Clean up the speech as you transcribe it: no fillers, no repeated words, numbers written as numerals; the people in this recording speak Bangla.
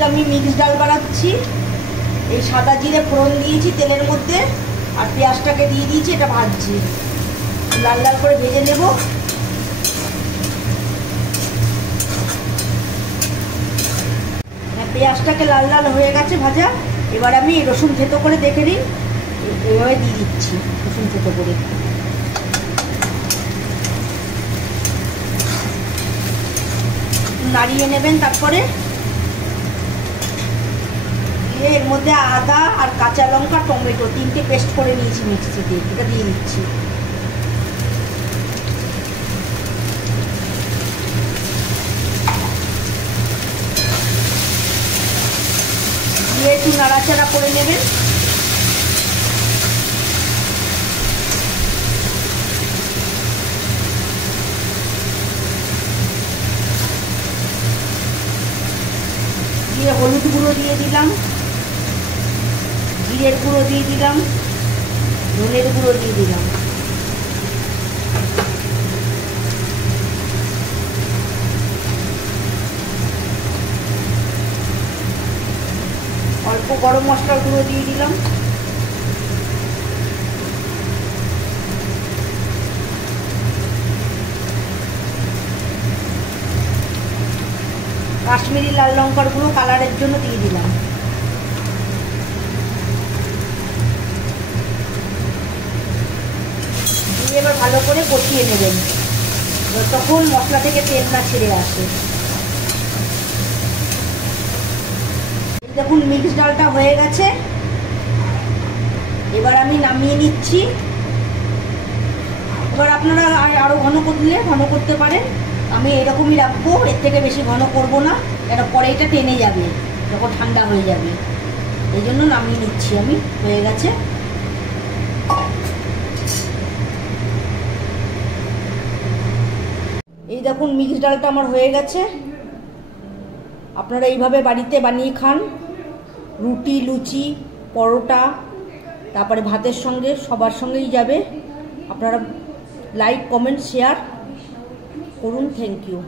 আজকে আমি মিক্স ডাল বানাচ্ছি। এই সাদা জিরে ফোড়ন দিয়েছি তেলের মধ্যে, আর পেঁয়াজটাকে দিয়ে দিয়েছি, এটা ভাজছি, লাল লাল করে ভেজে নেব। পেঁয়াজটাকে লাল লাল হয়ে গেছে ভাজা। এবার আমি রসুন থেতো করে দেখে নিন, এভাবে দিয়ে দিচ্ছি রসুন থেতো করে। নাড়িয়ে নেবেন, তারপরে দিয়ে এর মধ্যে আদা আর কাঁচা লঙ্কা টমেটো 3টে পেস্ট করে নিয়েছি মিক্সিতে, এটা দিয়ে দিচ্ছি। দিয়ে একটু নাড়াচাড়া করে নেবেন। দিয়ে হলুদ গুঁড়ো দিয়ে দিলাম, জিরের গুঁড়ো দিয়ে দিলাম, ধনের গুঁড়ো দিয়ে দিলাম। অল্প গরম মশলার গুঁড়ো দিয়ে দিলাম। কাশ্মীরি লাল লঙ্কার গুঁড়ো কালারের জন্য দিয়ে দিলাম। দিয়ে এবার ভালো করে কষিয়ে নেবেন যতক্ষণ মশলা থেকে তেল না ছেড়ে আসে। দেখুন মিক্স ডালটা হয়ে গেছে, এবার আমি নামিয়ে নিচ্ছি। এবার আপনারা আরও ঘন করলে ঘন করতে পারেন, আমি এরকমই রাখবো, এর থেকে বেশি ঘন করব না, কেন পরে এটা টেনে যাবে যখন ঠান্ডা হয়ে যাবে, এই জন্য নামিয়ে নিচ্ছি আমি। হয়ে গেছে। এই দেখুন মিক্স ডালটা আমার হয়ে গেছে। আপনারা এইভাবে বাড়িতে বানিয়ে খান, রুটি, লুচি, পরোটা, তারপরে ভাতের সঙ্গে, সবার সঙ্গেই যাবে। আপনারা লাইক, কমেন্ট, শেয়ার করুন। Thank you.